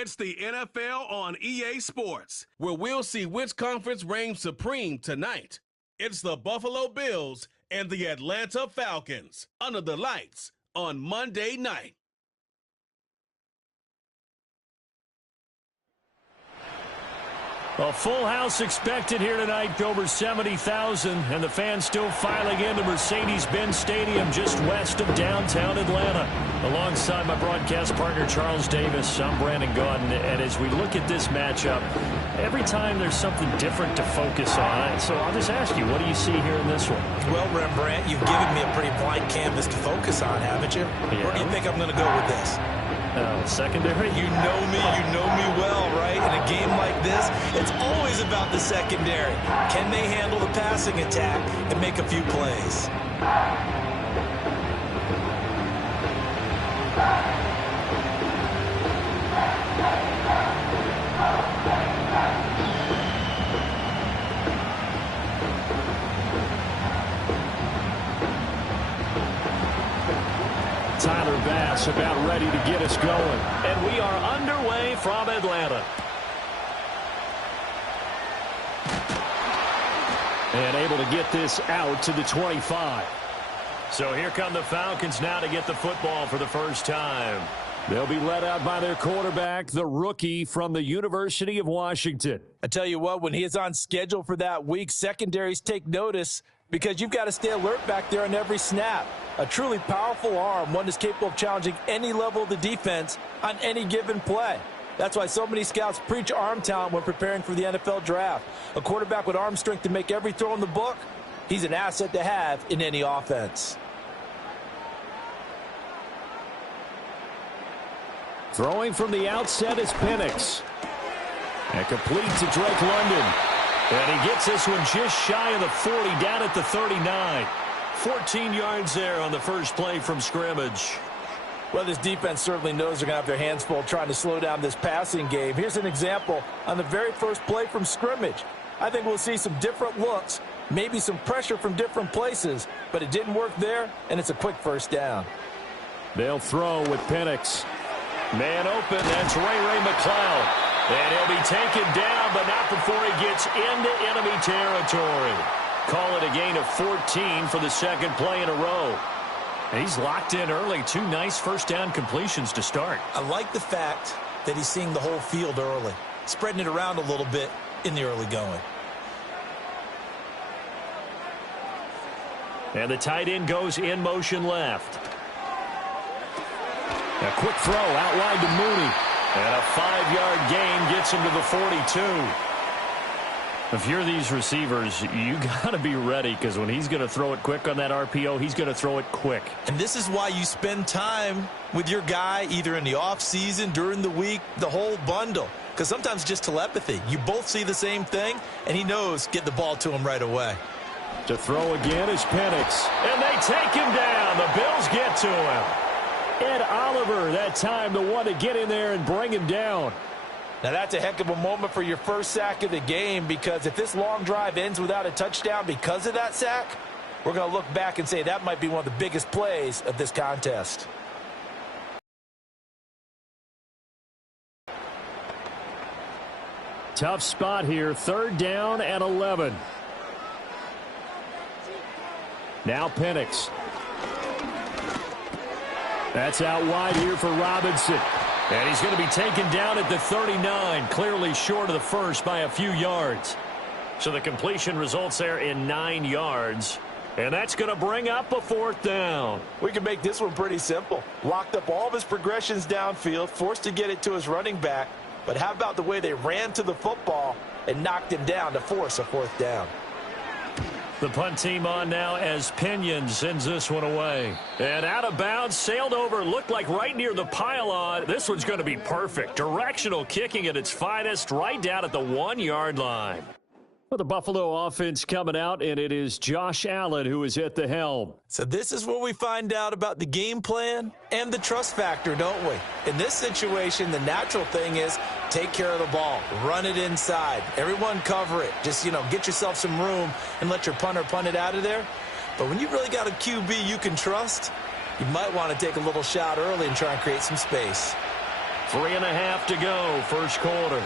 It's the NFL on EA Sports, where we'll see which conference reigns supreme tonight. It's the Buffalo Bills and the Atlanta Falcons under the lights on Monday night. A full house expected here tonight, over 70,000, and the fans still filing into Mercedes-Benz Stadium just west of downtown Atlanta. Alongside my broadcast partner, Charles Davis, I'm Brandon Gaudin, and as we look at this matchup, every time there's something different to focus on. So I'll just ask you, what do you see here in this one? Well, Rembrandt, you've given me a pretty blank canvas to focus on, haven't you? Yeah. Where do you think I'm going to go with this? Secondary? You know me well, right? In a game like this, it's always about the secondary. Can they handle the passing attack and make a few plays? Tyler Bass about ready to get us going. And we are underway from Atlanta. And able to get this out to the 25. So here come the Falcons now to get the football for the first time. They'll be led out by their quarterback, the rookie from the University of Washington. I tell you what, when he is on schedule for that week, secondaries take notice because you've got to stay alert back there on every snap. A truly powerful arm, one that's capable of challenging any level of the defense on any given play. That's why so many scouts preach arm talent when preparing for the NFL draft. A quarterback with arm strength to make every throw in the book, he's an asset to have in any offense. Throwing from the outset is Penix. And complete to Drake London. And he gets this one just shy of the 40, down at the 39. 14 yards there on the first play from scrimmage. Well, this defense certainly knows they're going to have their hands full trying to slow down this passing game. Here's an example on the very first play from scrimmage. I think we'll see some different looks, maybe some pressure from different places, but it didn't work there, and it's a quick first down. They'll throw with Penix. Man open, that's Ray McLeod. And he'll be taken down, but not before he gets into enemy territory. Call it a gain of 14 for the second play in a row. He's locked in early. Two nice first down completions to start. I like the fact that he's seeing the whole field early, spreading it around a little bit in the early going. And the tight end goes in motion left. A quick throw out wide to Mooney. And a 5-yard gain gets him to the 42. If you're these receivers, you got to be ready, because when he's going to throw it quick on that RPO, he's going to throw it quick. And this is why you spend time with your guy either in the offseason, during the week, the whole bundle. Because sometimes just telepathy. You both see the same thing, and he knows get the ball to him right away. To throw again is Penix. And they take him down. The Bills get to him. Ed Oliver, that time, the one to get in there and bring him down. Now, that's a heck of a moment for your first sack of the game, because if this long drive ends without a touchdown because of that sack, we're going to look back and say that might be one of the biggest plays of this contest. Tough spot here, third down and 11. Now Penix. That's out wide here for Robinson. And he's going to be taken down at the 39, clearly short of the first by a few yards. So the completion results there in 9 yards. And that's going to bring up a fourth down. We can make this one pretty simple. Locked up all of his progressions downfield, forced to get it to his running back. But how about the way they ran to the football and knocked him down to force a fourth down? The punt team on now as Pinion sends this one away. And out of bounds, sailed over, looked like right near the pylon. This one's going to be perfect. Directional kicking at its finest, right down at the 1-yard line. Well, the Buffalo offense coming out, and it is Josh Allen who is at the helm. So this is where we find out about the game plan and the trust factor, don't we? In this situation, the natural thing is take care of the ball, run it inside, everyone cover it. Just, get yourself some room and let your punter punt it out of there. But when you really got a QB you can trust, you might want to take a little shot early and try and create some space. 3.5 to go, first quarter.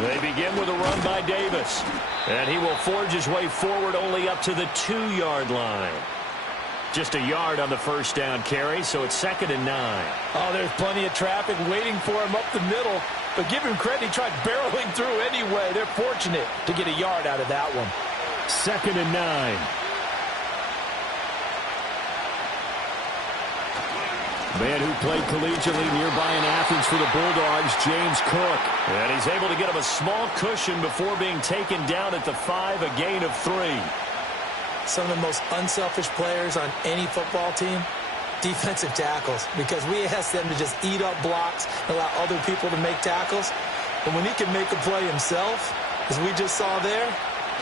They begin with a run by Davis. And he will forge his way forward only up to the 2-yard line. Just a yard on the first down carry, so it's 2nd and 9. Oh, there's plenty of traffic waiting for him up the middle. But give him credit, he tried barreling through anyway. They're fortunate to get a yard out of that one. 2nd and 9. Man who played collegiately nearby in Athens for the Bulldogs, James Cook. And he's able to get him a small cushion before being taken down at the 5, a gain of 3. Some of the most unselfish players on any football team, defensive tackles, because we ask them to just eat up blocks and allow other people to make tackles. But when he can make a play himself, as we just saw there,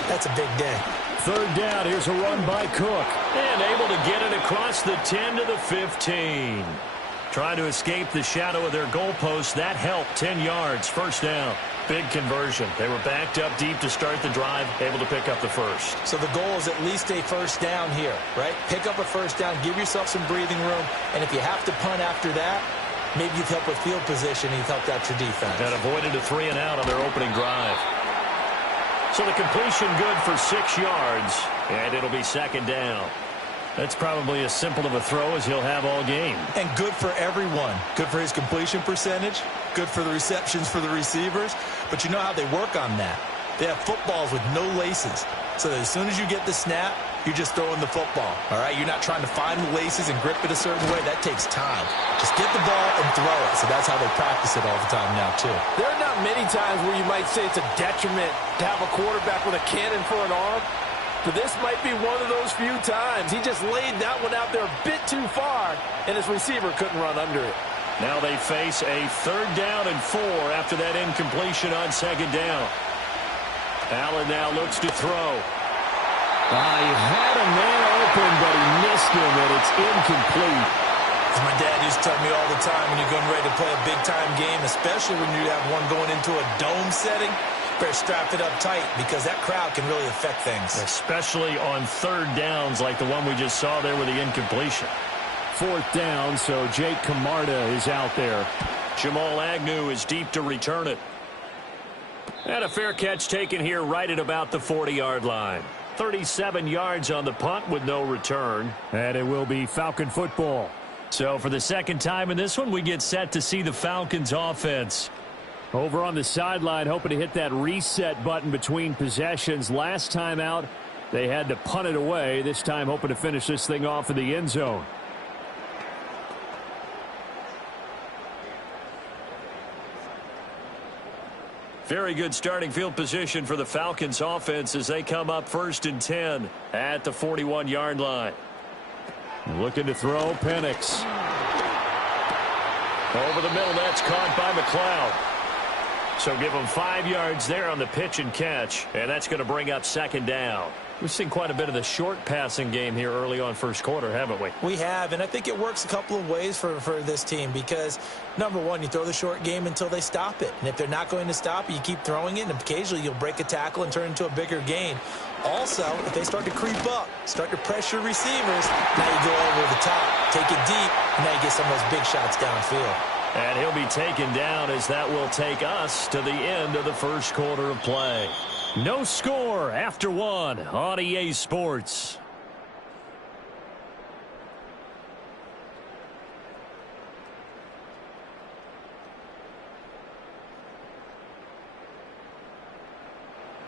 that's a big day. 3rd down, here's a run by Cook. And able to get it across the 10 to the 15. Trying to escape the shadow of their goalpost. That helped. 10 yards, first down. Big conversion. They were backed up deep to start the drive, able to pick up the first. So the goal is at least a first down here, right? Pick up a first down, give yourself some breathing room, and if you have to punt after that, maybe you've helped with field position and you've helped out your defense. And avoided a 3 and out on their opening drive. So the completion good for 6 yards, and it'll be 2nd down. That's probably as simple of a throw as he'll have all game. And good for everyone. Good for his completion percentage. Good for the receptions for the receivers. But you know how they work on that. They have footballs with no laces. So that as soon as you get the snap, you're just throwing the football. All right? You're not trying to find the laces and grip it a certain way. That takes time. Just get the ball and throw it. So that's how they practice it all the time now, too. There are not many times where you might say it's a detriment to have a quarterback with a cannon for an arm. But this might be one of those few times. He just laid that one out there a bit too far, and his receiver couldn't run under it. Now they face a 3rd down and 4 after that incompletion on 2nd down. Allen now looks to throw. He had a man open, but he missed him, and it's incomplete. As my dad used to tell me all the time, when you're getting ready to play a big-time game, especially when you have one going into a dome setting, better strap it up tight because that crowd can really affect things. Especially on 3rd downs like the one we just saw there with the incompletion. 4th down, so Jake Camarda is out there. Jamal Agnew is deep to return it. And a fair catch taken here right at about the 40-yard line. 37 yards on the punt with no return. And it will be Falcon football. So for the 2nd time in this one, we get set to see the Falcons offense. Over on the sideline, hoping to hit that reset button between possessions. Last time out, they had to punt it away. This time, hoping to finish this thing off in the end zone. Very good starting field position for the Falcons offense as they come up 1st and 10 at the 41-yard line. Looking to throw, Penix. Over the middle, that's caught by McLeod. So give them 5 yards there on the pitch and catch, and that's going to bring up 2nd down. We've seen quite a bit of the short passing game here early on first quarter, haven't we? We have, and I think it works a couple of ways for this team because, number one, you throw the short game until they stop it. And if they're not going to stop it, you keep throwing it, and occasionally you'll break a tackle and turn it into a bigger gain. Also, if they start to creep up, start to pressure receivers, now you go over the top, take it deep, and now you get some of those big shots downfield. And he'll be taken down as that will take us to the end of the first quarter of play. No score after 1 on EA Sports.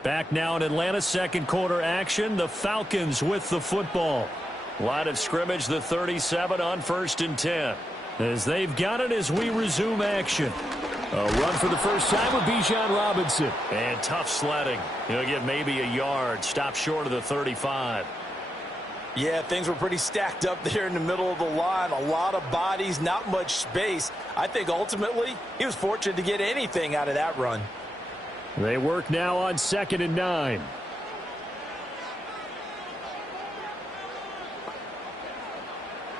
Back now in Atlanta, 2nd quarter action. The Falcons with the football. Line of scrimmage, the 37 on 1st and 10. As they've got it as we resume action. A run for the first time with Bijan Robinson. And tough sledding. He'll get maybe a yard. Stop short of the 35. Yeah, things were pretty stacked up there in the middle of the line. A lot of bodies, not much space. I think ultimately he was fortunate to get anything out of that run. They work now on 2nd and 9.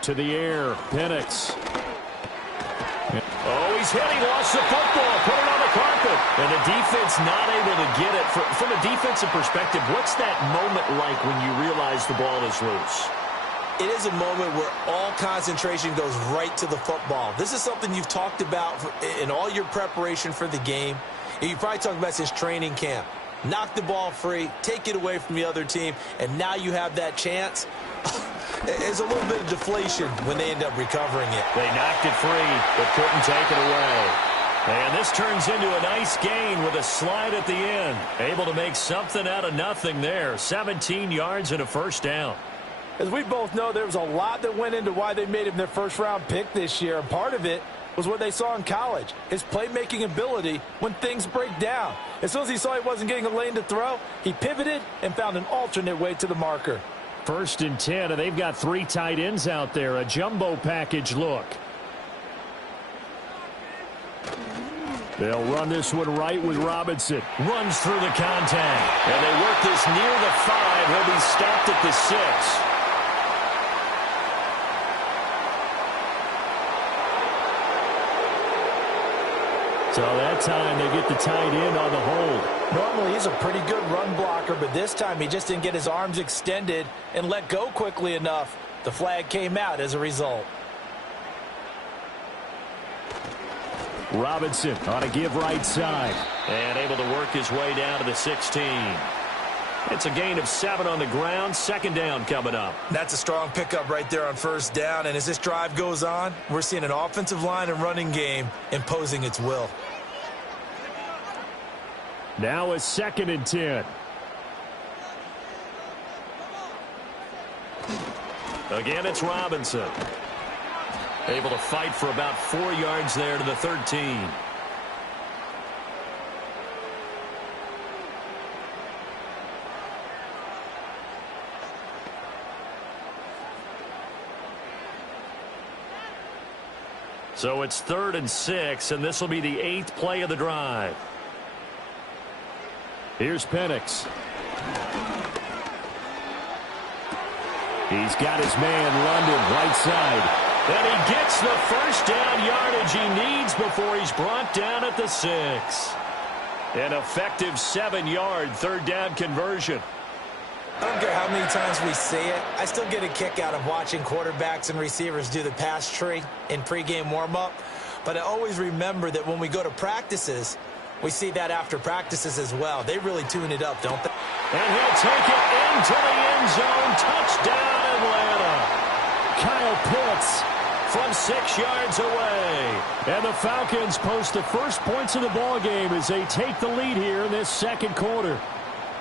To the air, Penix. Oh, he's hit. He lost the football. Put it on the carpet. And the defense not able to get it. From a defensive perspective, what's that moment like when you realize the ball is loose? it is a moment where all concentration goes right to the football. This is something you've talked about in all your preparation for the game. You probably talked about since training camp. Knock the ball free, take it away from the other team, and now you have that chance. There's a little bit of deflation when they end up recovering it. They knocked it free, but couldn't take it away. And this turns into a nice gain with a slide at the end. Able to make something out of nothing there. 17 yards and a first down. As we both know, there was a lot that went into why they made him their first-round pick this year. And part of it was what they saw in college, his playmaking ability when things break down. As soon as he saw he wasn't getting a lane to throw, he pivoted and found an alternate way to the marker. 1st and 10, and they've got 3 tight ends out there. A jumbo package look. They'll run this one right with Robinson. Runs through the contact. And they work this near the 5. He'll be stopped at the 6. So that time they get the tight end on the hold. Normally he's a pretty good run blocker, but this time he just didn't get his arms extended and let go quickly enough. The flag came out as a result. Robinson on a give right side. And able to work his way down to the 16. It's a gain of 7 on the ground. 2nd down coming up. That's a strong pickup right there on 1st down. And as this drive goes on, we're seeing an offensive line and running game imposing its will. Now a 2nd and 10. Again, it's Robinson. Able to fight for about 4 yards there to the 13. So it's 3rd and 6, and this will be the 8th play of the drive. Here's Penix. He's got his man, London, right side. And he gets the first down yardage he needs before he's brought down at the 6. An effective 7-yard 3rd down conversion. I don't care how many times we say it, I still get a kick out of watching quarterbacks and receivers do the pass tree in pregame warm-up. But I always remember that when we go to practices, we see that after practices as well. They really tune it up, don't they? And he'll take it into the end zone. Touchdown, Atlanta. Kyle Pitts from 6 yards away. And the Falcons post the first points of the ballgame as they take the lead here in this 2nd quarter.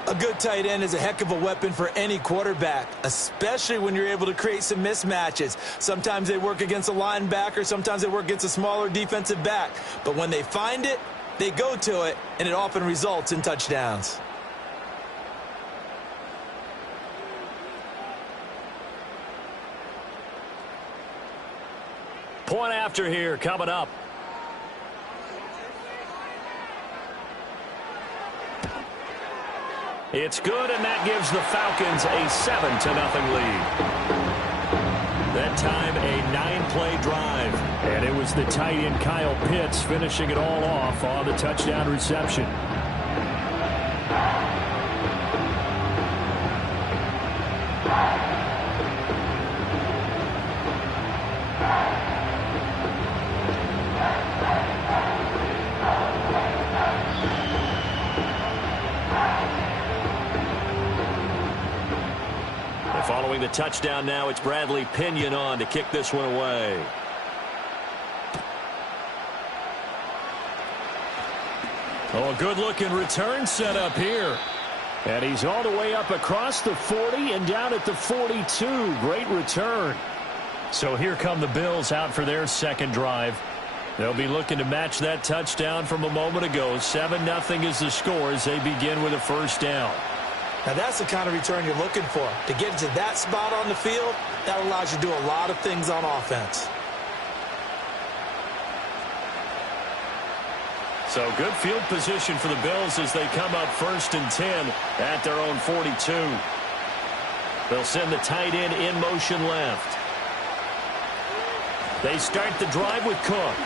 A good tight end is a heck of a weapon for any quarterback, especially when you're able to create some mismatches. Sometimes they work against a linebacker, sometimes they work against a smaller defensive back. But when they find it, they go to it, and it often results in touchdowns. Point after here coming up. It's good, and that gives the Falcons a 7-0 lead. That time, a 9-play drive. And it was the tight end Kyle Pitts finishing it all off on the touchdown reception. Following the touchdown now, it's Bradley Pinion on to kick this one away. Oh, a good-looking return set up here. And he's all the way up across the 40 and down at the 42. Great return. So here come the Bills out for their 2nd drive. They'll be looking to match that touchdown from a moment ago. 7-0 is the score as they begin with a 1st down. Now, that's the kind of return you're looking for. To get to that spot on the field, that allows you to do a lot of things on offense. So good field position for the Bills as they come up 1st and 10 at their own 42. They'll send the tight end in motion left. They start the drive with Cook.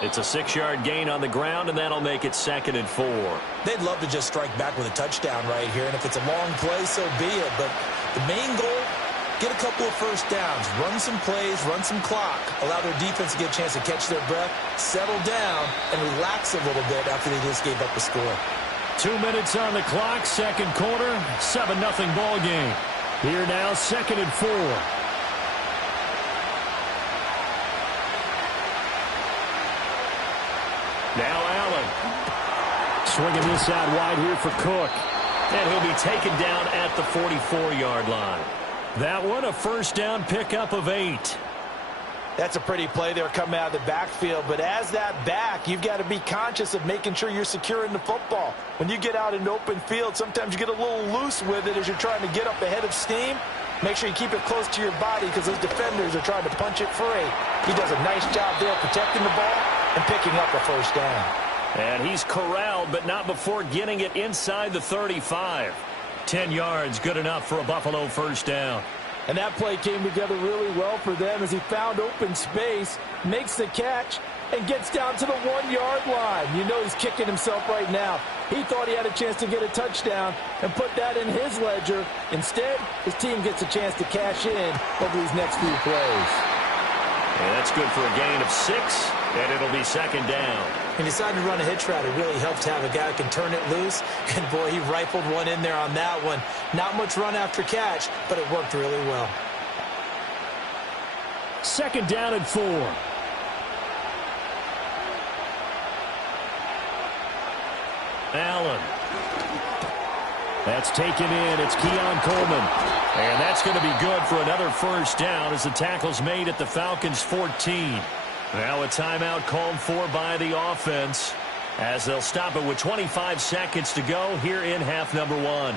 It's a 6-yard gain on the ground, and that'll make it 2nd and 4. They'd love to just strike back with a touchdown right here, and if it's a long play, so be it. But the main goal, get a couple of first downs, run some plays, run some clock, allow their defense to get a chance to catch their breath, settle down, and relax a little bit after they just gave up a score. 2 minutes on the clock, second quarter, 7-0 ball game. Here now, 2nd and 4. Now Allen. Swinging this out wide here for Cook. And he'll be taken down at the 44-yard line. That one, a first down pickup of 8. That's a pretty play there coming out of the backfield. But as that back, you've got to be conscious of making sure you're securing the football. When you get out in open field, sometimes you get a little loose with it as you're trying to get up ahead of steam. Make sure you keep it close to your body because those defenders are trying to punch it free. He does a nice job there protecting the ball and picking up a first down. And he's corralled, but not before getting it inside the 35. 10 yards, good enough for a Buffalo first down. And that play came together really well for them as he found open space, makes the catch, and gets down to the 1-yard line. You know he's kicking himself right now. He thought he had a chance to get a touchdown and put that in his ledger. Instead, his team gets a chance to cash in over these next few plays. And that's good for a gain of 6, and it'll be 2nd down. He decided to run a hitch route. It really helped to have a guy who can turn it loose. And, boy, he rifled one in there on that one. Not much run after catch, but it worked really well. 2nd down and 4. Allen. That's taken in. It's Keon Coleman. And that's going to be good for another first down as the tackle's made at the Falcons' 14. Now a timeout called for by the offense as they'll stop it with 25 seconds to go here in half number 1.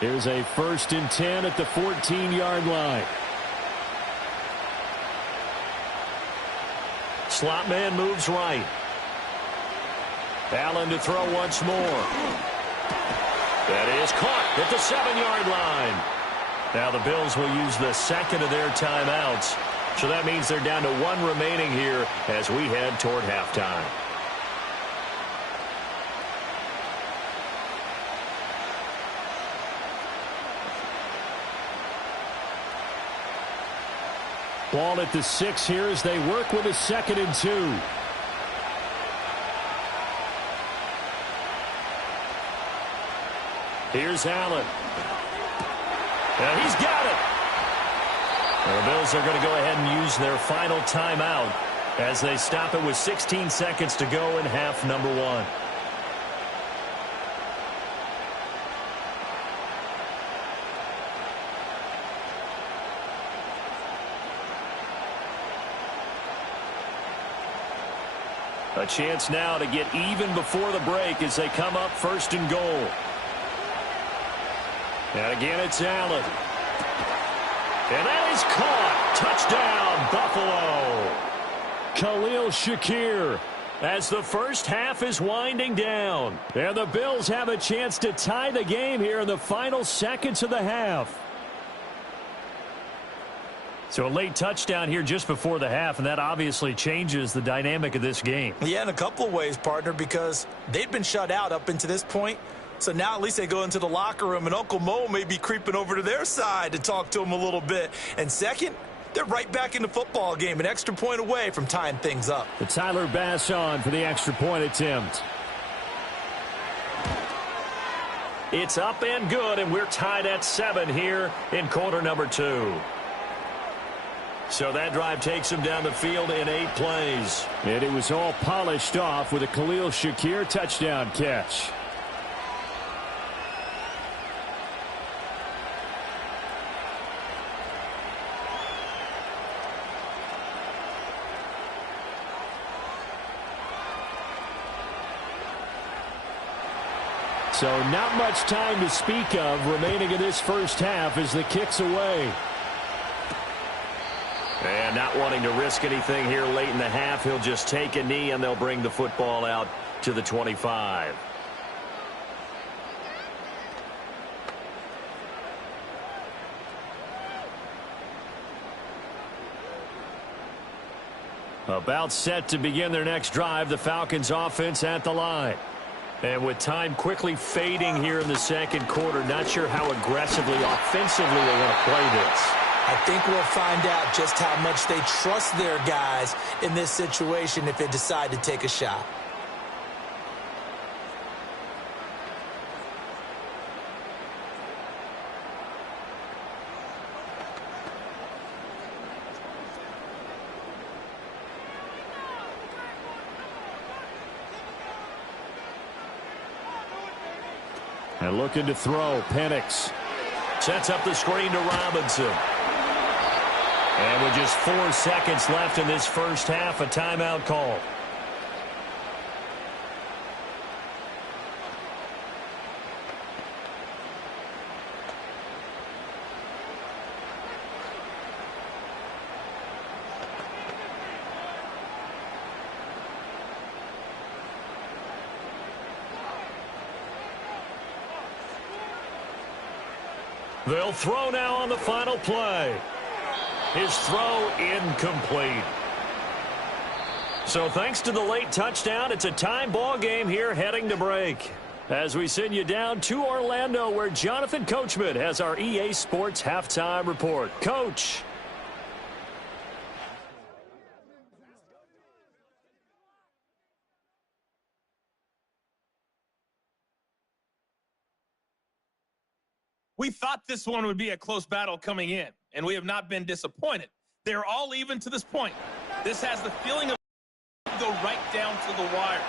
Here's a 1st and 10 at the 14-yard line. Slot man moves right. Allen to throw once more. That is caught at the 7-yard line. Now the Bills will use the 2nd of their timeouts. So that means they're down to 1 remaining here as we head toward halftime. Ball at the 6 here as they work with a 2nd and 2. Here's Allen. And he's got it. And the Bills are going to go ahead and use their final timeout as they stop it with 16 seconds to go in half number 1. A chance now to get even before the break as they come up 1st and goal. And again, it's Allen. And that is caught. Touchdown, Buffalo. Khalil Shakir as the first half is winding down. And the Bills have a chance to tie the game here in the final seconds of the half. So a late touchdown here just before the half, and that obviously changes the dynamic of this game. Yeah, in a couple of ways, partner, because they've been shut out up until this point. So now at least they go into the locker room, and Uncle Mo may be creeping over to their side to talk to them a little bit. And second, they're right back in the football game, an extra point away from tying things up. The Tyler Bass on for the extra point attempt. It's up and good, and we're tied at 7 here in quarter number 2. So that drive takes him down the field in 8 plays. And it was all polished off with a Khalil Shakir touchdown catch. So not much time to speak of remaining in this first half as the kick's away. And not wanting to risk anything here late in the half, he'll just take a knee and they'll bring the football out to the 25. About set to begin their next drive, the Falcons offense at the line. And with time quickly fading here in the second quarter, not sure how aggressively, offensively they want to play this. I think we'll find out just how much they trust their guys in this situation if they decide to take a shot. And looking to throw, Penix sets up the screen to Robinson. And with just 4 seconds left in this first half, a timeout call. They'll throw now on the final play. His throw incomplete. So thanks to the late touchdown, it's a tie ball game here heading to break. As we send you down to Orlando, where Jonathan Coachman has our EA Sports halftime report. Coach. We thought this one would be a close battle coming in, and we have not been disappointed. They're all even to this point. This has the feeling of go right down to the wire.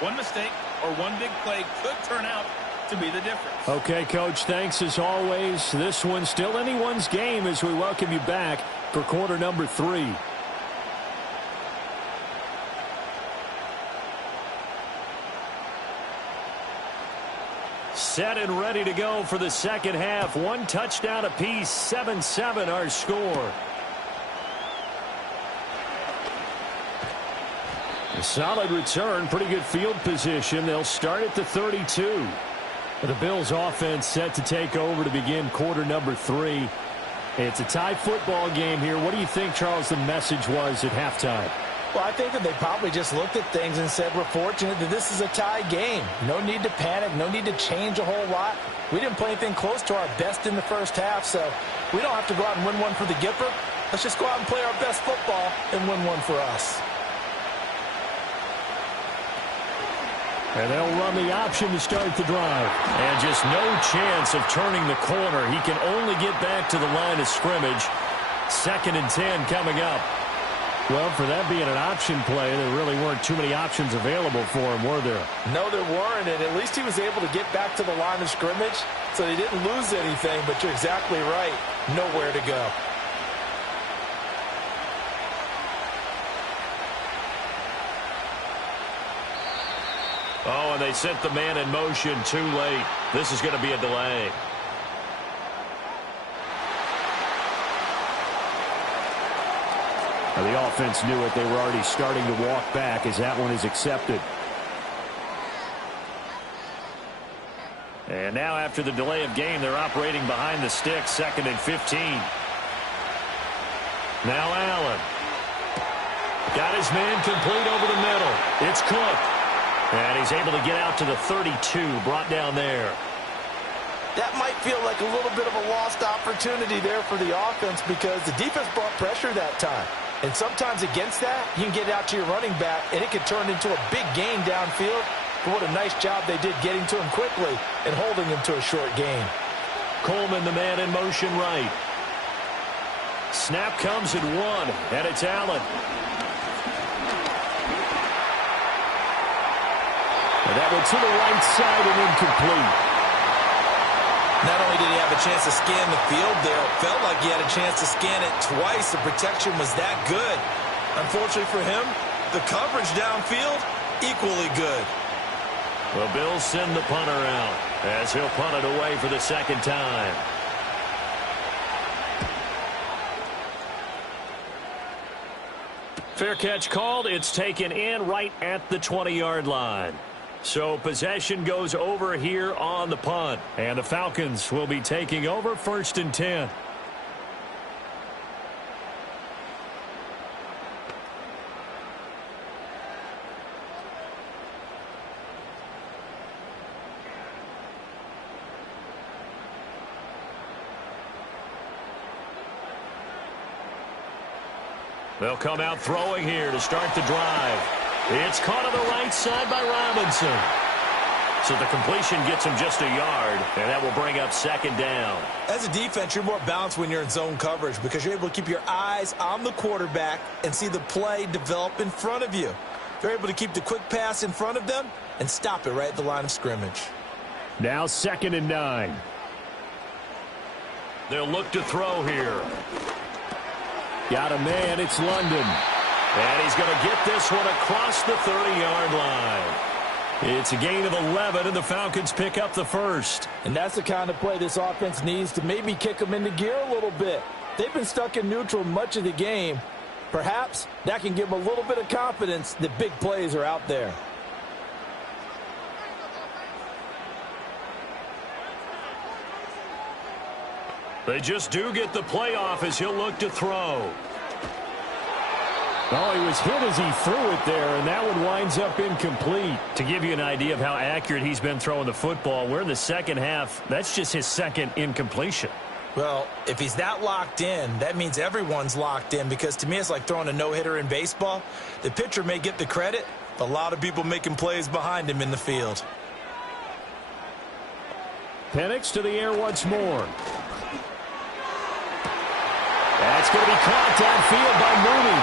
One mistake or one big play could turn out to be the difference. Okay, Coach, thanks as always. This one's still anyone's game as we welcome you back for quarter number 3. Set and ready to go for the second half. 1 touchdown apiece, 7-7 our score. A solid return, pretty good field position. They'll start at the 32. The Bills offense set to take over to begin quarter number 3. It's a tie football game here. What do you think, Charles, the message was at halftime? Well, I think that they probably just looked at things and said, we're fortunate that this is a tie game. No need to panic. No need to change a whole lot. We didn't play anything close to our best in the first half, so we don't have to go out and win one for the Gipper. Let's just go out and play our best football and win one for us. And they'll run the option to start the drive. And just no chance of turning the corner. He can only get back to the line of scrimmage. 2nd and 10 coming up. Well, for that being an option play, there really weren't too many options available for him, were there? No, there weren't, and at least he was able to get back to the line of scrimmage, so he didn't lose anything, but you're exactly right. Nowhere to go. Oh, and they sent the man in motion too late. This is going to be a delay. Now, the offense knew it. They were already starting to walk back as that one is accepted. And now after the delay of game, they're operating behind the sticks, 2nd and 15. Now Allen. Got his man complete over the middle. It's Cook. And he's able to get out to the 32, brought down there. That might feel like a little bit of a lost opportunity there for the offense because the defense brought pressure that time. And sometimes against that, you can get out to your running back, and it could turn into a big gain downfield. But what a nice job they did getting to him quickly and holding him to a short gain. Coleman, the man in motion right. Snap comes at 1, and it's Allen. And that went to the right side and incomplete. Not only did he have a chance to scan the field there, it felt like he had a chance to scan it twice. The protection was that good. Unfortunately for him, the coverage downfield, equally good. The Bills send the punter out as he'll punt it away for the 2nd time. Fair catch called. It's taken in right at the 20-yard line. So possession goes over here on the punt. And the Falcons will be taking over 1st and 10. They'll come out throwing here to start the drive. It's caught on the right side by Robinson. So the completion gets him just a yard, and that will bring up second down. As a defense, you're more balanced when you're in zone coverage because you're able to keep your eyes on the quarterback and see the play develop in front of you. You're able to keep the quick pass in front of them and stop it right at the line of scrimmage. Now 2nd and 9. They'll look to throw here. Got a man, it's London. And he's going to get this one across the 30-yard line. It's a gain of 11, and the Falcons pick up the first. And that's the kind of play this offense needs to maybe kick them into gear a little bit. They've been stuck in neutral much of the game. Perhaps that can give them a little bit of confidence that big plays are out there. They just do get the play off as he'll look to throw. Oh, he was hit as he threw it there, and that one winds up incomplete. To give you an idea of how accurate he's been throwing the football, we're in the second half. That's just his second incompletion. Well, if he's that locked in, that means everyone's locked in because to me it's like throwing a no-hitter in baseball. The pitcher may get the credit, but a lot of people making plays behind him in the field. Penix to the air once more. That's going to be caught downfield by Mooney.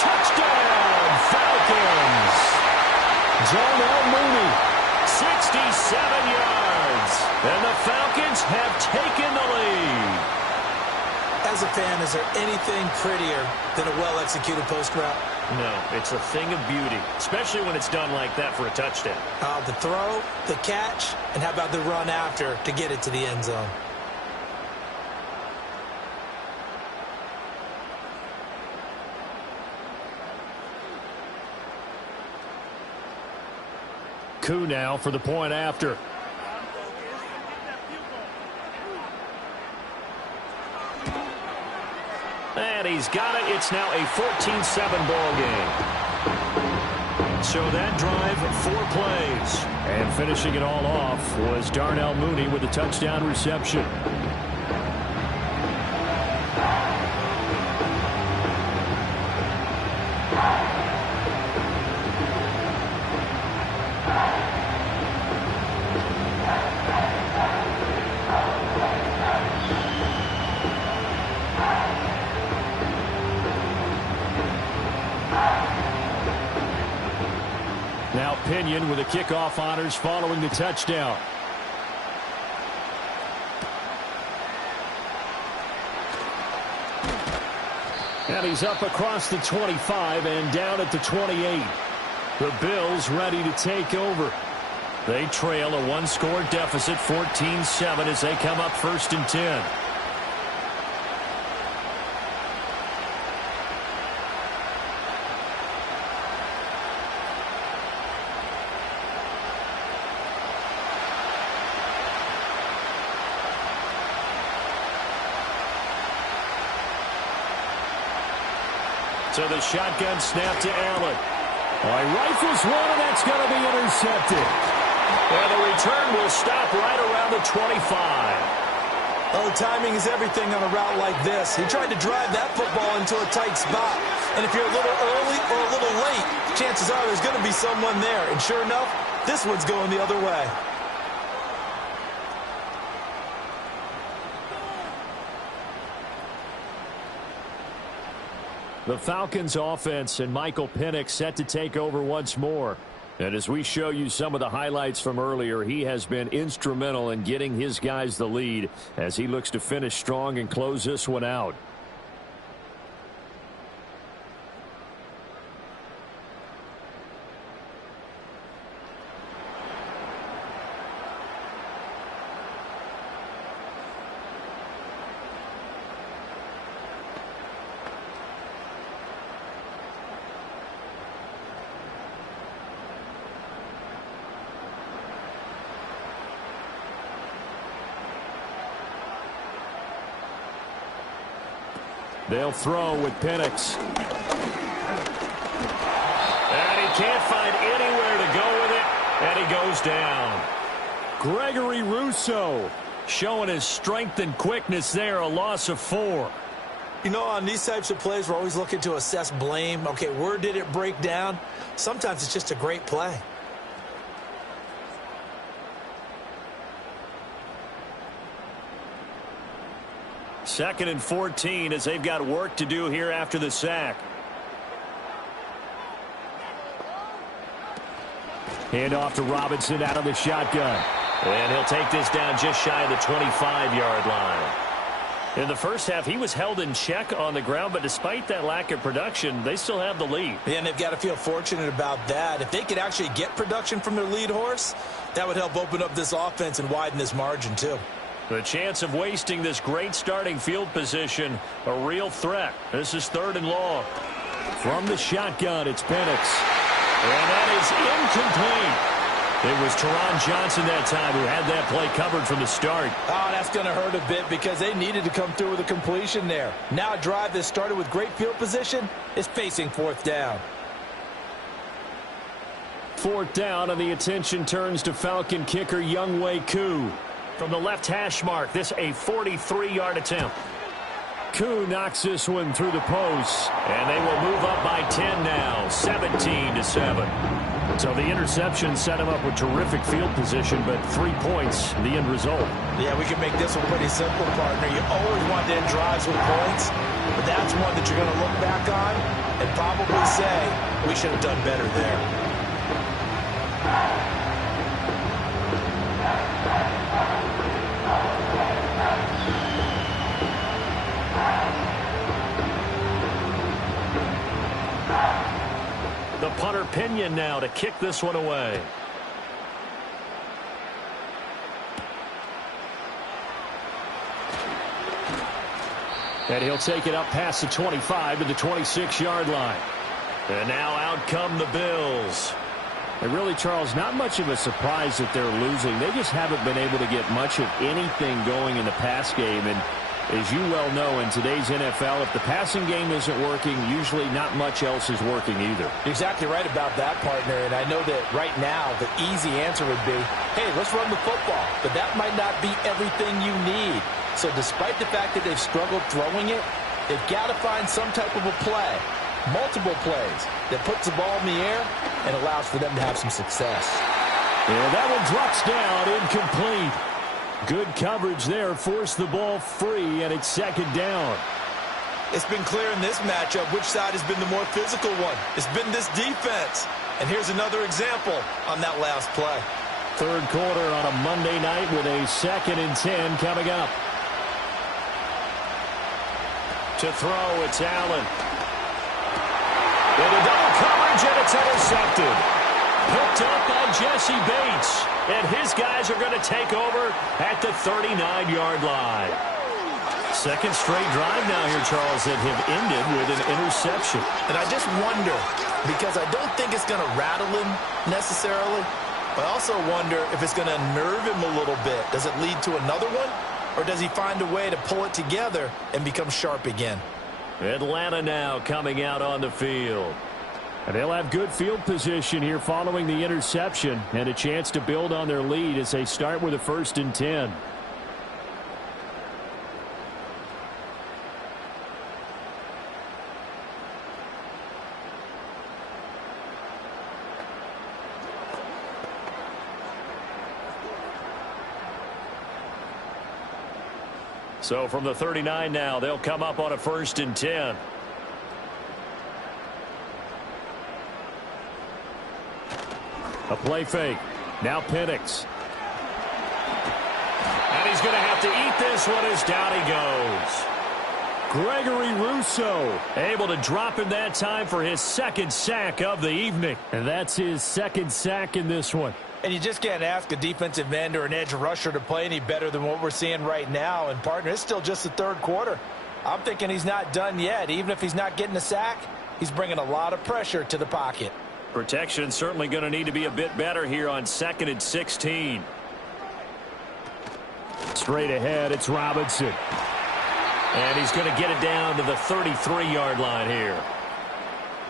Touchdown, Falcons! Darnell Mooney, 67 yards. And the Falcons have taken the lead. As a fan, is there anything prettier than a well-executed post route? No, it's a thing of beauty, especially when it's done like that for a touchdown. The throw, the catch, and how about the run after to get it to the end zone? Coup now for the point after. And he's got it. It's now a 14-7 ball game. So that drive, 4 plays. And finishing it all off was Darnell Mooney with a touchdown reception. Now Pinion with the kickoff honors following the touchdown. And he's up across the 25 and down at the 28. The Bills ready to take over. They trail a 1-score deficit, 14-7, as they come up 1st and 10. So the shotgun snap to Allen. Rifles one, and that's going to be intercepted. And the return will stop right around the 25. Well, the timing is everything on a route like this. He tried to drive that football into a tight spot. And if you're a little early or a little late, chances are there's going to be someone there. And sure enough, this one's going the other way. The Falcons offense and Michael Penix set to take over once more. And as we show you some of the highlights from earlier, he has been instrumental in getting his guys the lead as he looks to finish strong and close this one out. They'll throw with Penix. And he can't find anywhere to go with it, and he goes down. Gregory Rousseau showing his strength and quickness there, a loss of 4. You know, on these types of plays, we're always looking to assess blame. Okay, where did it break down? Sometimes it's just a great play. Second and 14 as they've got work to do here after the sack. Hand off to Robinson out of the shotgun. And he'll take this down just shy of the 25-yard line. In the first half, he was held in check on the ground, but despite that lack of production, they still have the lead. Yeah, and they've got to feel fortunate about that. If they could actually get production from their lead horse, that would help open up this offense and widen this margin, too. The chance of wasting this great starting field position, a real threat. This is 3rd and long. From the shotgun, it's Penix. And that is incomplete. It was Teron Johnson that time who had that play covered from the start. Oh, that's going to hurt a bit because they needed to come through with a completion there. Now a drive that started with great field position is facing 4th down. 4th down, and the attention turns to Falcon kicker Younghoe Koo. From the left hash mark, this a 43-yard attempt. Koo knocks this one through the post, and they will move up by 10 now, 17-7. So the interception set him up with terrific field position, but 3 points, the end result. Yeah, we can make this one pretty simple, partner. You always want to end drives with points, but that's one that you're going to look back on and probably say, we should have done better there. The punter Pinion now to kick this one away. And he'll take it up past the 25 to the 26-yard line. And now out come the Bills. And really, Charles, not much of a surprise that they're losing. They just haven't been able to get much of anything going in the pass game. And as you well know, in today's NFL, if the passing game isn't working, usually not much else is working either. You're exactly right about that, partner. And I know that right now the easy answer would be, hey, let's run the football. But that might not be everything you need. So despite the fact that they've struggled throwing it, they've got to find some type of a play, multiple plays, that puts the ball in the air and allows for them to have some success. And that one drops down, incomplete. Good coverage there, forced the ball free, and it's 2nd down. It's been clear in this matchup which side has been the more physical one. It's been this defense. And here's another example on that last play. 3rd quarter on a Monday night with a 2nd and 10 coming up. To throw, it's Allen. Into double coverage, and it's intercepted. Picked up by Jesse Bates. And his guys are going to take over at the 39-yard line. 2nd straight drive now here, Charles, that have ended with an interception. And I just wonder, because I don't think it's going to rattle him necessarily, but I also wonder if it's going to nerve him a little bit. Does it lead to another one? Or does he find a way to pull it together and become sharp again? Atlanta now coming out on the field. And they'll have good field position here following the interception and a chance to build on their lead as they start with a 1st and 10. So from the 39 now, they'll come up on a 1st and 10. A play fake. Now Penix. And he's going to have to eat this one as down he goes. Gregory Rousseau able to drop him that time for his 2nd sack of the evening. And that's his 2nd sack in this one. And you just can't ask a defensive end or an edge rusher to play any better than what we're seeing right now. And, partner, it's still just the 3rd quarter. I'm thinking he's not done yet. Even if he's not getting a sack, he's bringing a lot of pressure to the pocket. Protection certainly going to need to be a bit better here on 2nd and 16. Straight ahead, it's Robinson. And he's going to get it down to the 33-yard line here.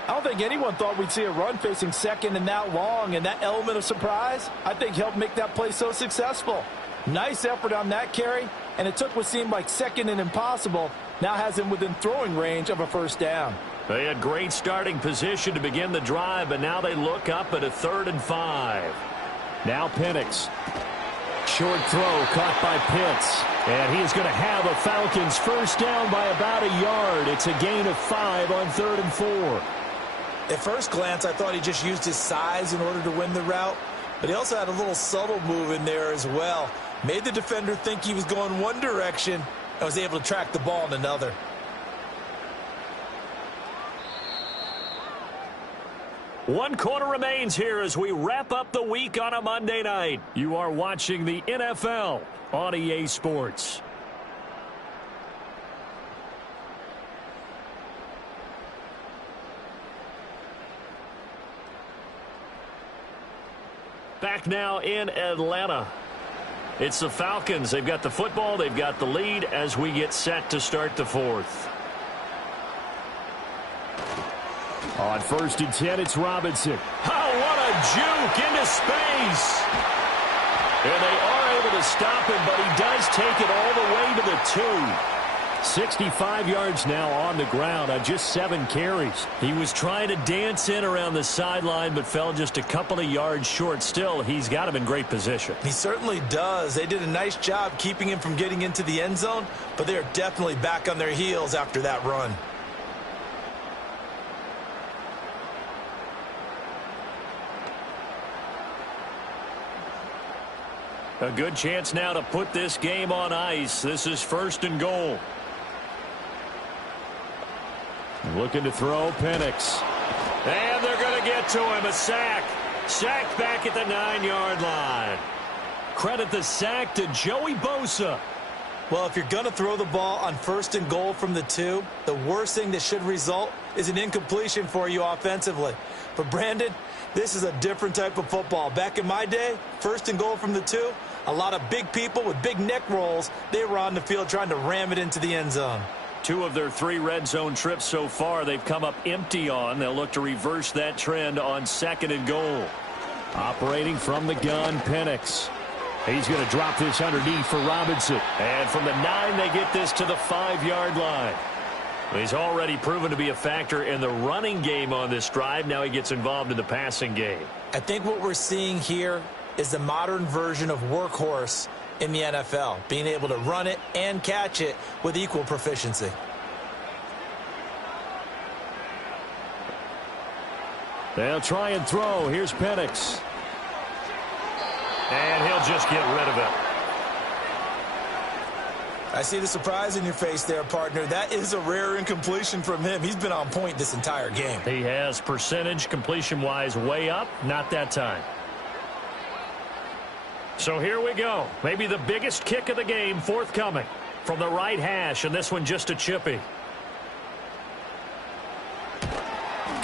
I don't think anyone thought we'd see a run facing 2nd and that long, and that element of surprise, I think, helped make that play so successful. Nice effort on that carry, and it took what seemed like 2nd and impossible now has him within throwing range of a first down. They had great starting position to begin the drive, but now they look up at a 3rd and 5. Now Penix. Short throw caught by Pitts. And he's going to have a Falcons first down by about a yard. It's a gain of 5 on 3rd and 4. At first glance, I thought he just used his size in order to win the route, but he also had a little subtle move in there as well. Made the defender think he was going one direction and was able to track the ball in another. One quarter remains here as we wrap up the week on a Monday night. You are watching the NFL on EA Sports. Back now in Atlanta. It's the Falcons. They've got the football. They've got the lead as we get set to start the 4th. On 1st and 10, it's Robinson. Oh, what a juke into space. And they are able to stop him, but he does take it all the way to the 2. 65 yards now on the ground on just 7 carries. He was trying to dance in around the sideline, but fell just a couple of yards short. Still, he's got him in great position. He certainly does. They did a nice job keeping him from getting into the end zone, but they are definitely back on their heels after that run. A good chance now to put this game on ice. This is 1st and goal. Looking to throw, Penix. And they're going to get to him. A sack. Sacked back at the 9-yard line. Credit the sack to Joey Bosa. Well, if you're going to throw the ball on 1st and goal from the 2, the worst thing that should result is an incompletion for you offensively. But, Brandon, this is a different type of football. Back in my day, 1st and goal from the 2, a lot of big people with big neck rolls, they were on the field trying to ram it into the end zone. 2 of their 3 red zone trips so far they've come up empty on. They'll look to reverse that trend on 2nd and goal. Operating from the gun, Penix. He's going to drop this underneath for Robinson. And from the 9, they get this to the 5-yard line. He's already proven to be a factor in the running game on this drive. Now he gets involved in the passing game. I think what we're seeing here is the modern version of workhorse in the NFL, being able to run it and catch it with equal proficiency. They'll try and throw. Here's Penix. And he'll just get rid of it. I see the surprise in your face there, partner. That is a rare incompletion from him. He's been on point this entire game. He has percentage completion-wise way up. Not that time. So here we go. Maybe the biggest kick of the game forthcoming from the right hash, and this one just a chippy.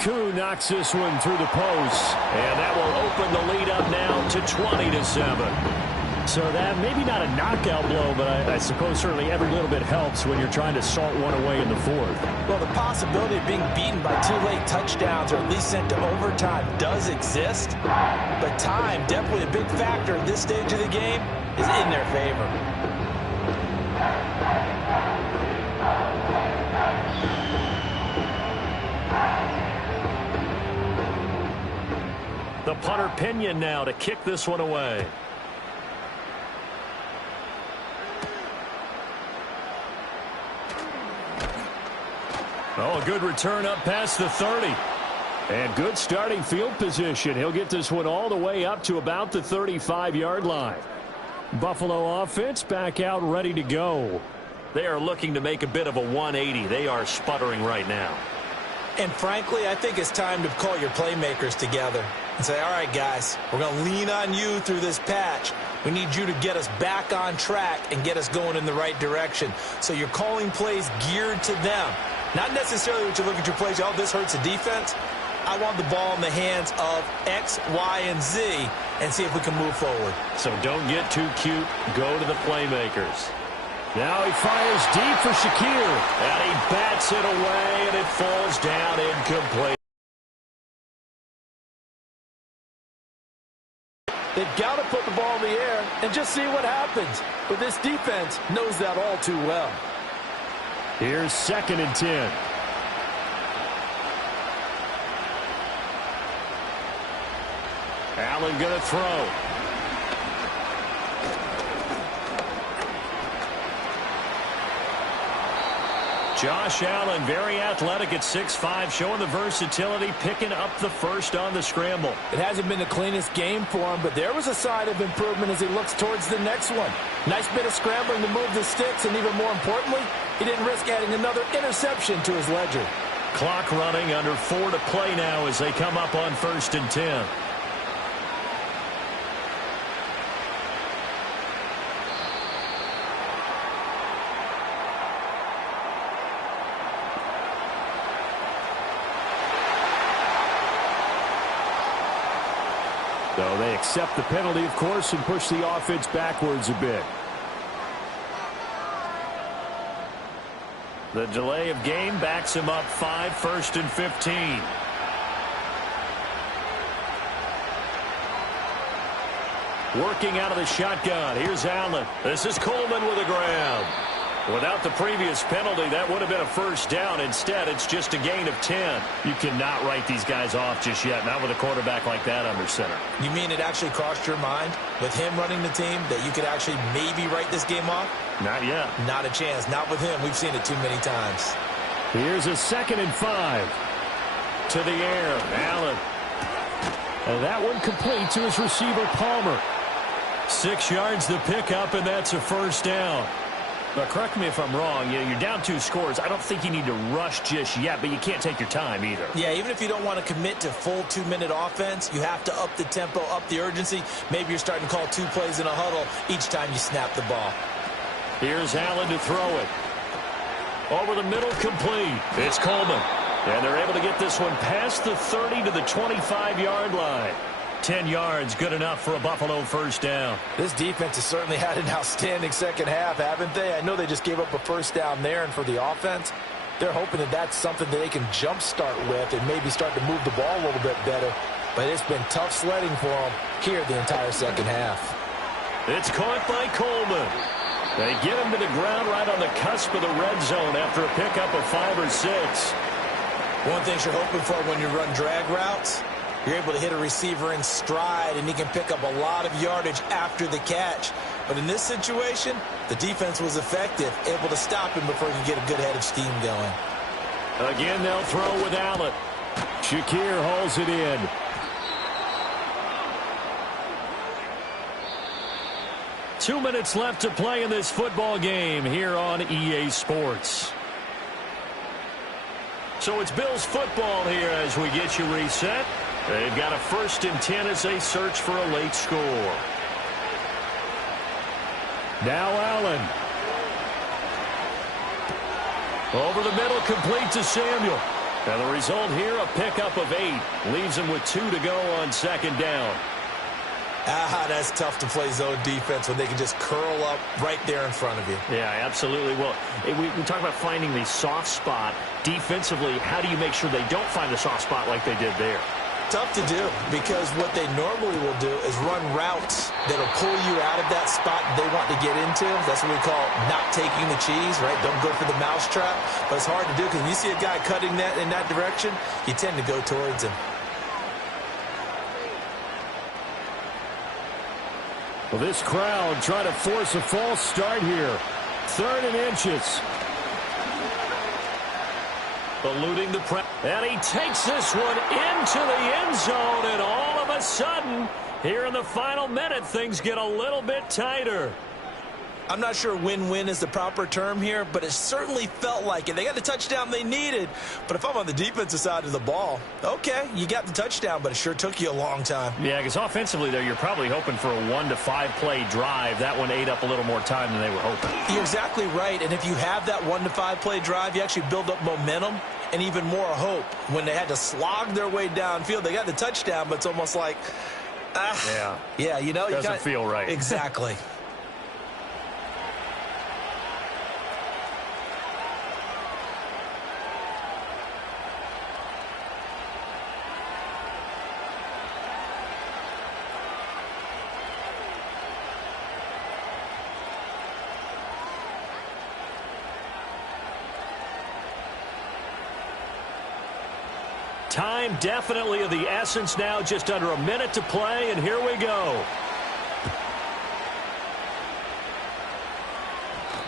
Koo knocks this one through the post, and that will open the lead up now to 20-7. So that maybe not a knockout blow, but I suppose certainly every little bit helps when you're trying to salt one away in the 4th. Well, the possibility of being beaten by 2 late touchdowns or at least sent to overtime does exist, but time, definitely a big factor at this stage of the game, is in their favor. The punter Pinion now to kick this one away. Oh, a good return up past the 30. And good starting field position. He'll get this one all the way up to about the 35-yard line. Buffalo offense back out ready to go. They are looking to make a bit of a 180. They are sputtering right now. And frankly, I think it's time to call your playmakers together and say, all right, guys, we're going to lean on you through this patch. We need you to get us back on track and get us going in the right direction. So you're calling plays geared to them. Not necessarily what you look at your plays, oh, this hurts the defense. I want the ball in the hands of X, Y, and Z and see if we can move forward. So don't get too cute. Go to the playmakers. Now he fires deep for Shakir. And he bats it away, and it falls down incomplete. They've got to put the ball in the air and just see what happens. But this defense knows that all too well. Here's 2nd and 10. Allen going to throw. Josh Allen, very athletic at 6'5", showing the versatility, picking up the first on the scramble. It hasn't been the cleanest game for him, but there was a sign of improvement as he looks towards the next one. Nice bit of scrambling to move the sticks, and even more importantly, he didn't risk adding another interception to his ledger. Clock running, under 4 to play now as they come up on 1st and 10. So they accept the penalty, of course, and push the offense backwards a bit. The delay of game backs him up 5, 1st and 15. Working out of the shotgun. Here's Allen. This is Coleman with a grab. Without the previous penalty, that would have been a first down. Instead, it's just a gain of 10. You cannot write these guys off just yet, not with a quarterback like that under center. You mean it actually crossed your mind with him running the team that you could actually maybe write this game off? Not yet. Not a chance. Not with him. We've seen it too many times. Here's a 2nd and 5. To the air, Allen. And that one complete to his receiver, Palmer. 6 yards to pick up, and that's a first down. But correct me if I'm wrong, you're down 2 scores. I don't think you need to rush just yet, but you can't take your time either. Yeah, even if you don't want to commit to full 2-minute offense, you have to up the tempo, up the urgency. Maybe you're starting to call 2 plays in a huddle each time you snap the ball. Here's Allen to throw it. Over the middle, complete. It's Coleman. And they're able to get this one past the 30 to the 25-yard line. 10 yards, good enough for a Buffalo first down. This defense has certainly had an outstanding second half, haven't they? I know they just gave up a first down there, and for the offense, they're hoping that that's something that they can jumpstart with and maybe start to move the ball a little bit better. But it's been tough sledding for them here the entire second half. It's caught by Coleman. They get him to the ground right on the cusp of the red zone after a pickup of 5 or 6. One thing you're hoping for when you run drag routes, you're able to hit a receiver in stride, and he can pick up a lot of yardage after the catch. But in this situation, the defense was effective, able to stop him before he could get a good head of steam going. Again, they'll throw with Allen. Shakir hauls it in. Two minutes left to play in this football game here on EA Sports. So it's Bills football here as we get you reset. They've got a 1st and 10 as they search for a late score. Now Allen. Over the middle, complete to Samuel. And the result here, a pickup of 8. Leaves him with 2 to go on 2nd down. That's tough to play zone defense when they can just curl up right there in front of you. Yeah, absolutely. Well, we talk about finding the soft spot. Defensively, how do you make sure they don't find the soft spot like they did there? Tough to do, because what they normally will do is run routes that'll pull you out of that spot they want to get into. That's what we call not taking the cheese, right? Don't go for the mousetrap. But it's hard to do because when you see a guy cutting that in that direction, you tend to go towards him. Well, this crowd trying to force a false start here. 3rd and inches. Eluding the press. And he takes this one into the end zone, and all of a sudden, here in the final minute, things get a little bit tighter. I'm not sure win-win is the proper term here, but it certainly felt like it. They got the touchdown they needed, but if I'm on the defensive side of the ball, okay, you got the touchdown, but it sure took you a long time. Yeah, because offensively, there, you're probably hoping for a 1 to 5 play drive. That one ate up a little more time than they were hoping. You're exactly right, and if you have that 1 to 5 play drive, you actually build up momentum and even more hope. When they had to slog their way downfield, they got the touchdown, but it's almost like, yeah, you know, doesn't feel right. Exactly. Time definitely of the essence now, just under a minute to play, and here we go.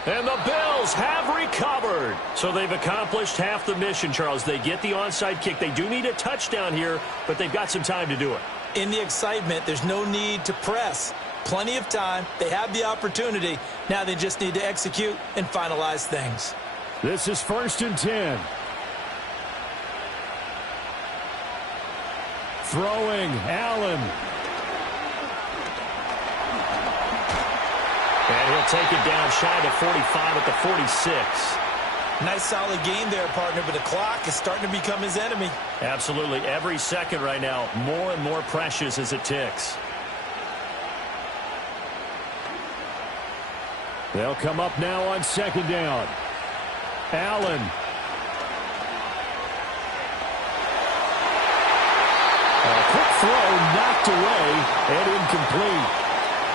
And the Bills have recovered. So they've accomplished half the mission, Charles. They get the onside kick. They do need a touchdown here, but they've got some time to do it. In the excitement, there's no need to press. Plenty of time. They have the opportunity. Now they just need to execute and finalize things. This is 1st and 10. Throwing, Allen. And he'll take it down shy of the 45 at the 46. Nice solid game there, partner, but the clock is starting to become his enemy. Absolutely. Every second right now, more and more precious as it ticks. They'll come up now on 2nd down. Allen. A quick throw knocked away and incomplete.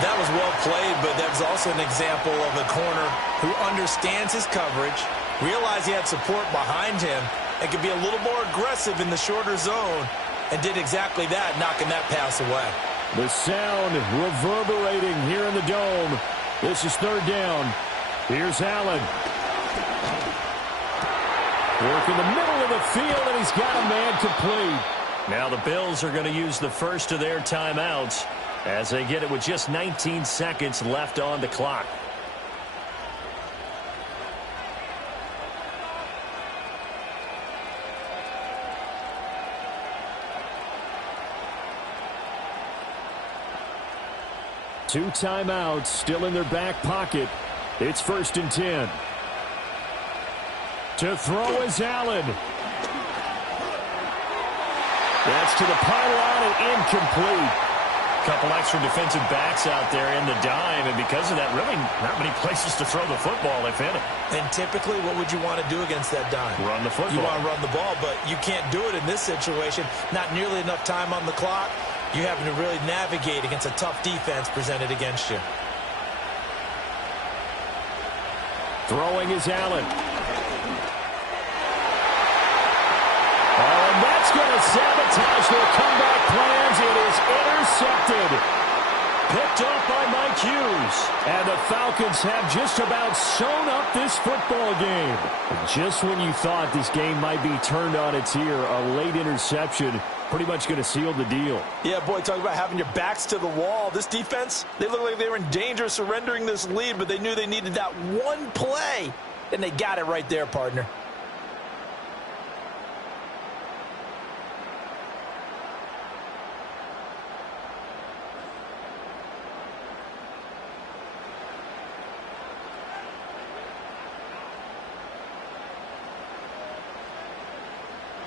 That was well played, but that was also an example of a corner who understands his coverage, realized he had support behind him, and could be a little more aggressive in the shorter zone, and did exactly that, knocking that pass away. The sound reverberating here in the dome. This is 3rd down. Here's Allen. Work in the middle of the field, and he's got a man complete. Now the Bills are going to use the first of their timeouts as they get it with just 19 seconds left on the clock. Two timeouts still in their back pocket. It's 1st and 10. To throw is Allen. That's to the pylon and incomplete. Couple extra defensive backs out there in the dime, and because of that, really not many places to throw the football, if any. And typically, what would you want to do against that dime? Run the football. You want to run the ball, but you can't do it in this situation. Not nearly enough time on the clock. You're having to really navigate against a tough defense presented against you. Throwing is Allen. Oh, and that's going to sabotage their comeback plans. It is intercepted. Picked off by Mike Hughes. And the Falcons have just about sewn up this football game. Just when you thought this game might be turned on its ear, a late interception pretty much going to seal the deal. Yeah, boy, talk about having your backs to the wall. This defense, they look like they were in danger of surrendering this lead, but they knew they needed that one play, and they got it right there, partner.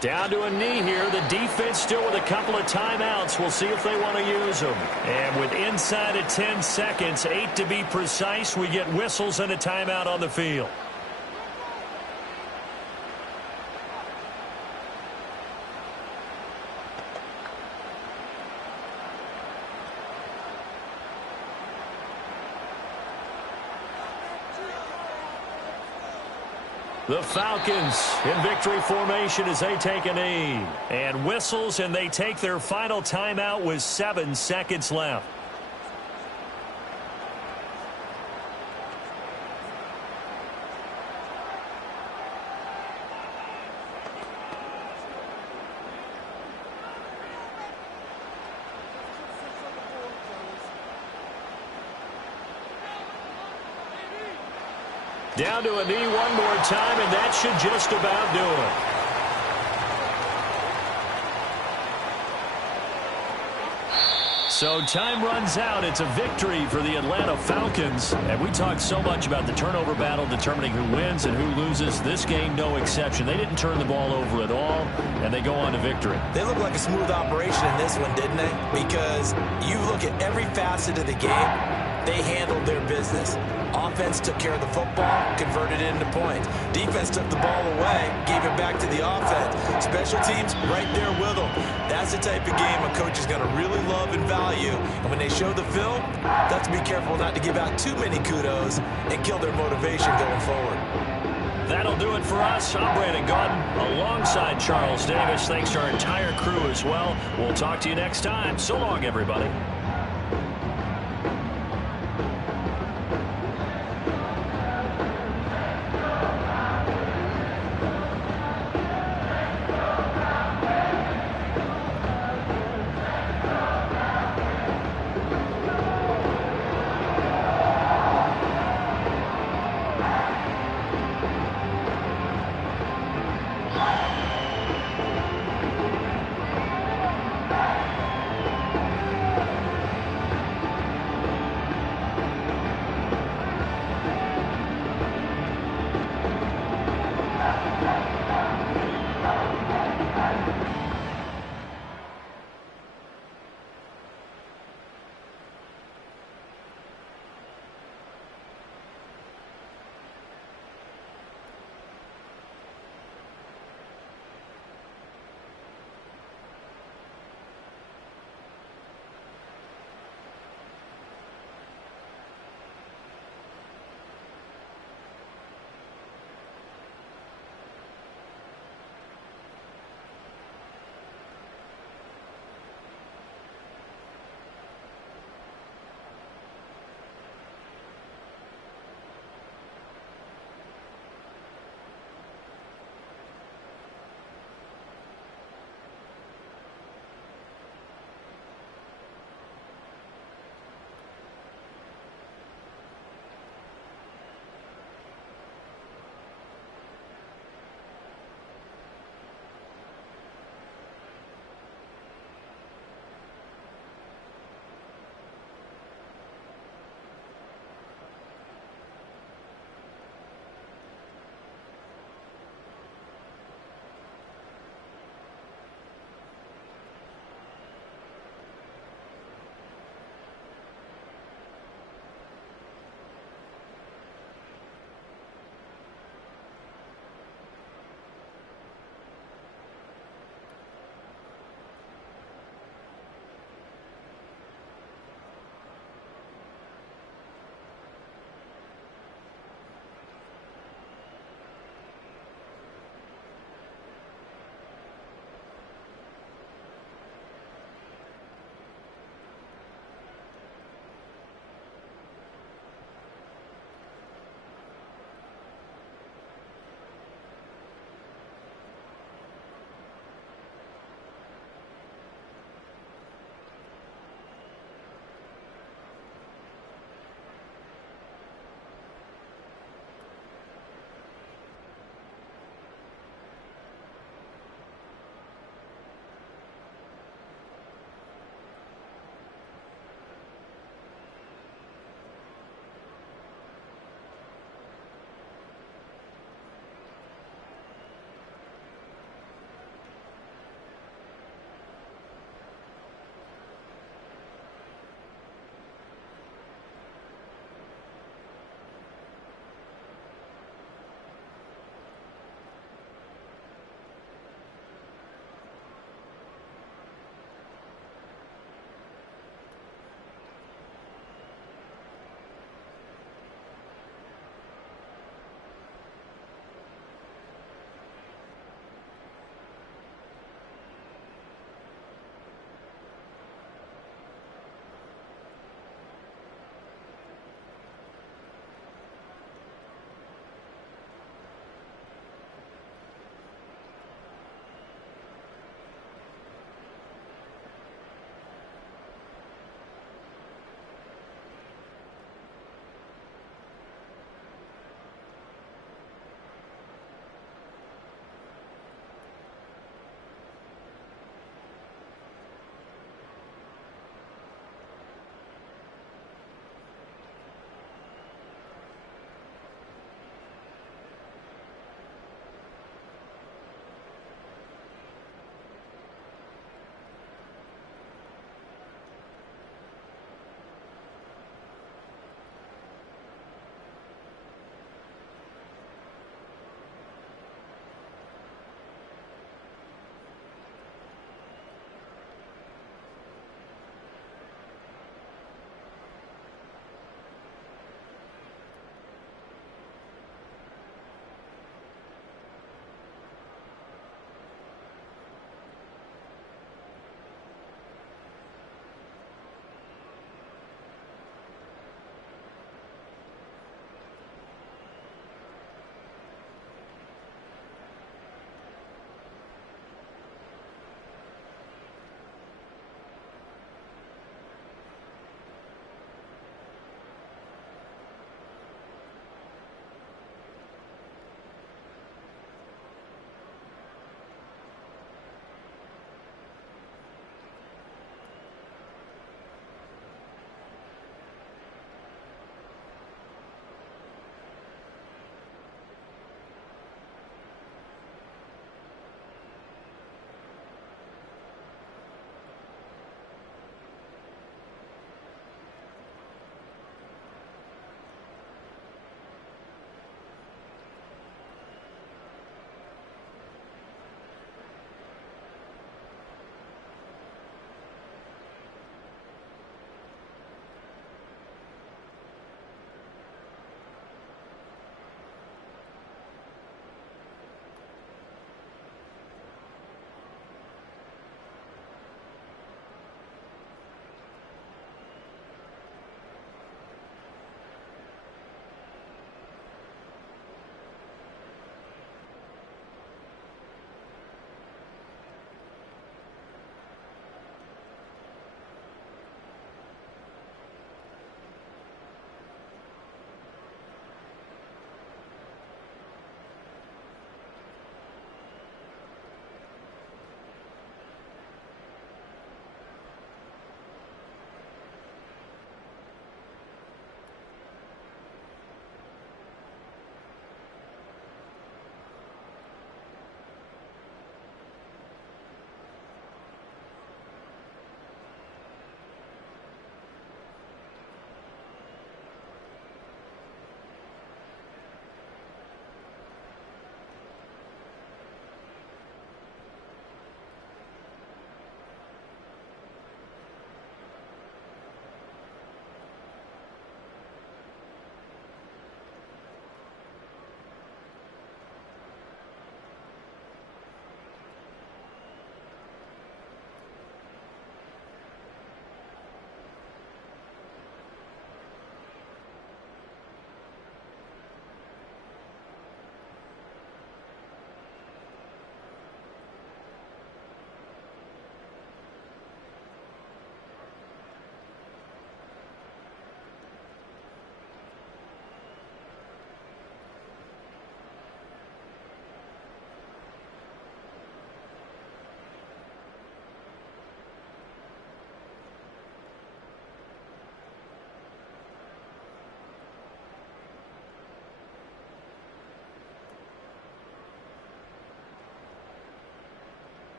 Down to a knee here. The defense still with a couple of timeouts. We'll see if they want to use them. And with inside of 10 seconds, 8 to be precise, we get whistles and a timeout on the field. The Falcons in victory formation as they take a knee. And whistles, and they take their final timeout with 7 seconds left. Down to a knee one more time, and that should just about do it. So time runs out. It's a victory for the Atlanta Falcons. And we talked so much about the turnover battle determining who wins and who loses. This game, no exception. They didn't turn the ball over at all, and they go on to victory. They look like a smooth operation in this one, didn't they? Because you look at every facet of the game, they handled their business. Offense took care of the football, converted it into points. Defense took the ball away, gave it back to the offense. Special teams right there with them. That's the type of game a coach is going to really love and value. And when they show the film, they have to be careful not to give out too many kudos and kill their motivation going forward. That'll do it for us. I'm Brandon Gaudin alongside Charles Davis. Thanks to our entire crew as well. We'll talk to you next time. So long, everybody.